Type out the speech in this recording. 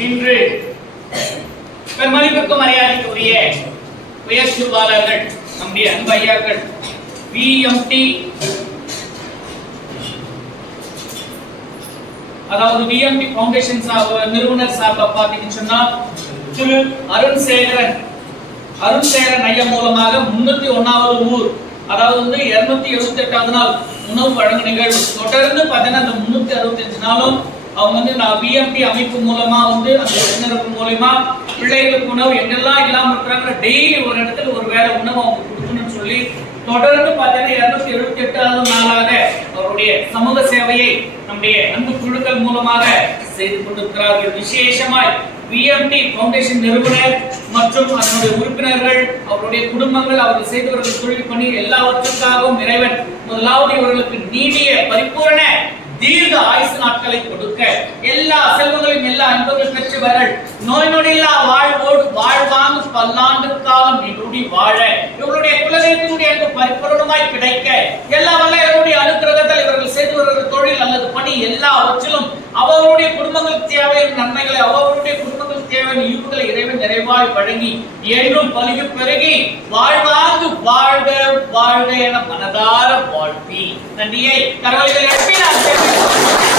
இன்று பெருமதிப்புக்கும் மரியாதைக்குரிய உயர்ச்சிவாளர்கள் நம்முடைய அன்பு ஐயாக்கள் பிஎம்டி அதாவது பிஎம்டி ஃபவுண்டேஷன் சார்பு நிறுவனர் சார்பா பார்த்தீங்கன்னு சொன்னா திரு அருண் சேகரன் அருண் சேகரன் ஐயா மூலமாக முன்னூத்தி ஒன்னாவது ஊர் அதாவது வந்து இருநூத்தி எழுபத்தி எட்டாவது நாள் உணவு வழங்கு நிகழ்வு. தொடர்ந்து பார்த்தீங்கன்னா அந்த முன்னூத்தி அறுபத்தி அஞ்சு நாளும் அவங்க வந்து நான் பிஎம்பி அமைப்பு மூலமா வந்து அந்த இளைஞர்கள் மூலயமா பிள்ளைகளுக்கு உணவு என்னெல்லாம் இல்லாமல் இருக்கிறாங்க டெய்லி ஒரு இடத்துல ஒரு வேளை உணவு அவங்க கொடுக்கணும்னு சொல்லி தொடர்ந்து பார்த்தீங்கன்னா இருநூத்தி எழுபத்தி எட்டாவது நாளாக அவருடைய சமூக சேவையை நம்முடைய அன்பு குழுக்கள் மூலமாக செய்து கொண்டிருக்கிறார்கள். விசேஷமாய் பிஎம்டி ஃபவுண்டேஷன் நிறுவனர் மற்றும் அதனுடைய உறுப்பினர்கள் அவருடைய குடும்பங்கள் அவர்கள் செய்து வருகிற தொழில் பணி எல்லாவற்றுக்காகவும் இறைவன் முதலாவது இவர்களுக்கு நீடிய தீர்க்க ஆயுசு நாட்களை கொடுக்க எல்லா செல்வங்களையும் எல்லா அன்புகள் பெற்றவர்கள் நோய் நொடியில்லா வாழ்வோடு வாழ்வாங்க பல்லாண்டு காலம் நீடூடி வாழ. இவருடைய குலதெய்வத்தினுடைய அன்பு பரிபூரணமாய் கிடைக்க. எல்லா வல்ல இவருடைய அனுக்கிரகத்தால் இவர்கள் செய்து வருகிற தொழில் அல்லது பணி எல்லாவற்றிலும் அவருடைய குடும்பங்களுக்கு தேவையான நன்மைகளை அவருடைய குடும்பங்களுக்கு தேவையான இயல்புகளை இறைவன் நிறைவாய் வழங்கி என்றும் பலிவு பெருகி வாழ்வாங்கு வாழ்க வாழ்க என மனதார வாழ்த்தி. del DJ. Cargo de Espina.